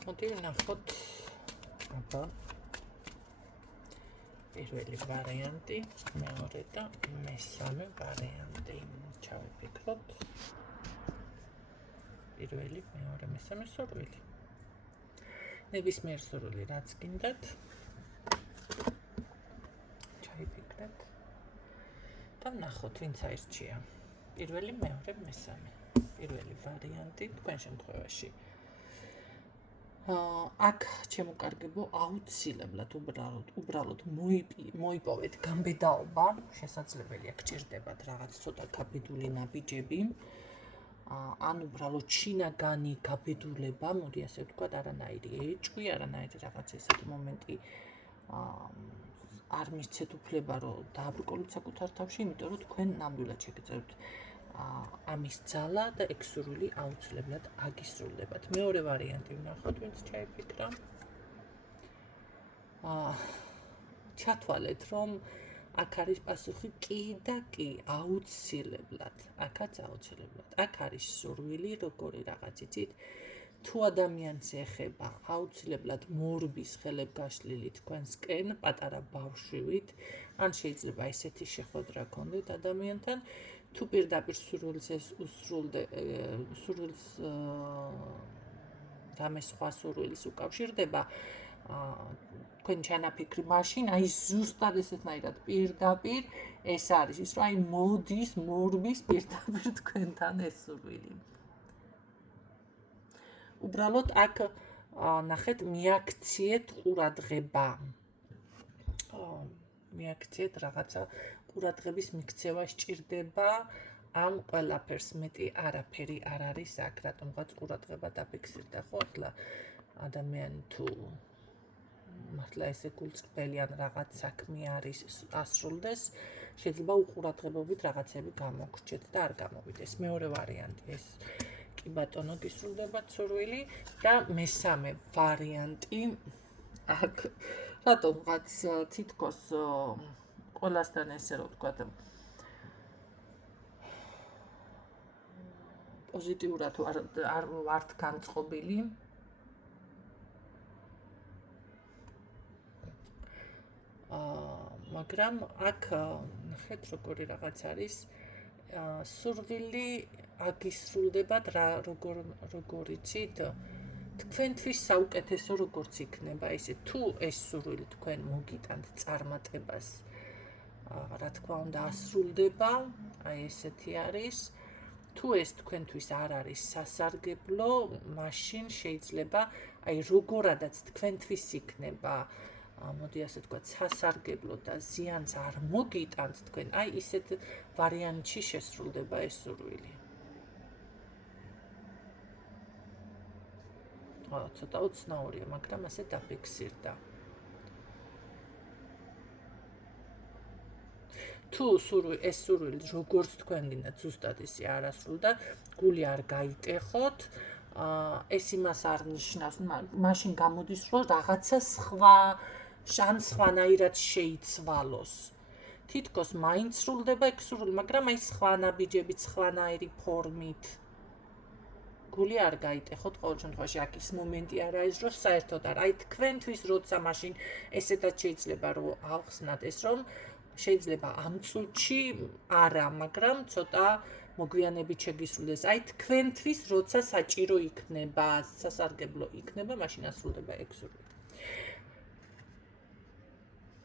მოდი ვნახოთ აბა პირველი ვარიანტი, მეორე და მესამე ვარიანტი. ჩავიფიქროთ. პირველი, მეორე, მესამე სურვილი. ნებისმიერ სურვილი რაც გინდათ. ჩავიფიქრეთ. და ვნახოთ ვინც აირჩია. პირველი, მეორე, მესამე. პირველი ვარიანტი თქვენ შემთხვევაში. აქ ჩემოკარგებო აუცილებლად უბრალოდ მოიპოვეთ გამბედაობა, შესაძლებელია გჭირდებათ რაღაც ცოტა გაბედული ნაბიჯები, ან უბრალოდ შინაგანი გაბედულება, მოდი ასე ვთქვათ, არანაირი ეჭვი, არანაირი რაღაც ესეთი მომენტი არ მისცეთ უფლება, რომ დააბრკოლოთ საკუთარ თავში, იმიტომ რომ თქვენ ნამდვილად შეგიძლიათ ამის ძალა და ეგ სურვილი აუცილებლად აგისრულდებათ. მეორე ვარიანტი ვნახოთ, ვინც ჩაიფიქრა. ჩათვალეთ, რომ აქ არის პასუხი კი და კი, აუცილებლად. აქაც აუცილებლად. აქ არის სურვილი, როგორი რაღაც იცით, თუ ადამიანს ეხება აუცილებლად მორბის ხელებგაშლილი თქვენსკენ, პატარა ბავშვივით, ან შეიძლება ესეთი შეხვედრა გქონდეთ ადამიანთან, თუ პირდაპირ სურვილს რამე სხვა სურვილის უკავშირდება, თქვენ ჩანაფიქრი მაშინ, აი ზუსტად ესეთნაირად პირდაპირ ეს არის ის, რომ აი მოდის მორბის პირდაპირ თქვენთან ეს სურვილი. უბრალოდ აქ ნახეთ მიაქციეთ ყურადღება. მიაქციეთ რაღაცა ყურადღების მიქცევა სჭირდება, ამ ყველაფერს მეტი არაფერი არ არის აქ, რატომღაც ყურადღება დაფიქსირდა, ხო? ახლა ადამიანი თუ მართლა ესე გულწრფელი ან რაღაც საქმე არის ასრულდეს, შეიძლება უყურადღებობით რაღაცები გამოგრჩეთ და არ გამოვიდეს. მეორე ვარიანტი ეს კი ბატონო გისრულდებათ სურვილი და მესამე ვარიანტი აქ რატომღაც თითქოს ყველასთან ესე რომ ვთქვათ პოზიტიურად არ ვართ განწყობილი. მაგრამ აქ ნახეთ როგორი რაღაც არის სურვილი აგისრულდებათ როგორ იცით თქვენთვის საუკეთესო როგორც იქნება ისე თუ ეს სურვილი თქვენ მოგიტანთ წარმატებას რა თქმა უნდა ასრულდება, აი ესეთი არის. თუ ეს თქვენთვის არ არის სასარგებლო, მაშინ შეიძლება აი როგორადაც თქვენთვის იქნება, მოდი ასე ვთქვათ, სასარგებლო და ზიანს არ მოგიტანთ თქვენ, აი ისეთ ვარიანტში შესრულდება ეს სურვილი. ცოტა უცნაურია, მაგრამ ასე დაფიქსირდა. თუ ეს სურვილი როგორც თქვენ გინდათ ზუსტად ისე არ ასრულდა, გული არ გაიტეხოთ, ეს იმას არ ნიშნავს, მაშინ გამოდის, რომ რაღაცა სხვა ან სხვანაირად შეიცვალოს. თითქოს მაინც სრულდება ეგ სურვილი, მაგრამ აი სხვა ნაბიჯებით, სხვანაირი ფორმით. გული არ გაიტეხოთ, ყოველ შემთხვევაში აქ ის მომენტი არ არის, რომ საერთოდ არ. აი თქვენთვის როცა მაშინ ესეთაც შეიძლება რომ ავხსნათ ეს, რომ შეიძლება ამ წუთში არა, მაგრამ ცოტა მოგვიანებით შეგისრულდეს. აი თქვენთვის როცა საჭირო იქნება, სასარგებლო იქნება, მაშინ ასრულდება ეგ სურვილი.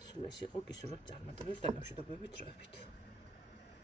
სულ ეს იყო გისურვებთ წარმატებებს და გამშვიდობებით დროებით.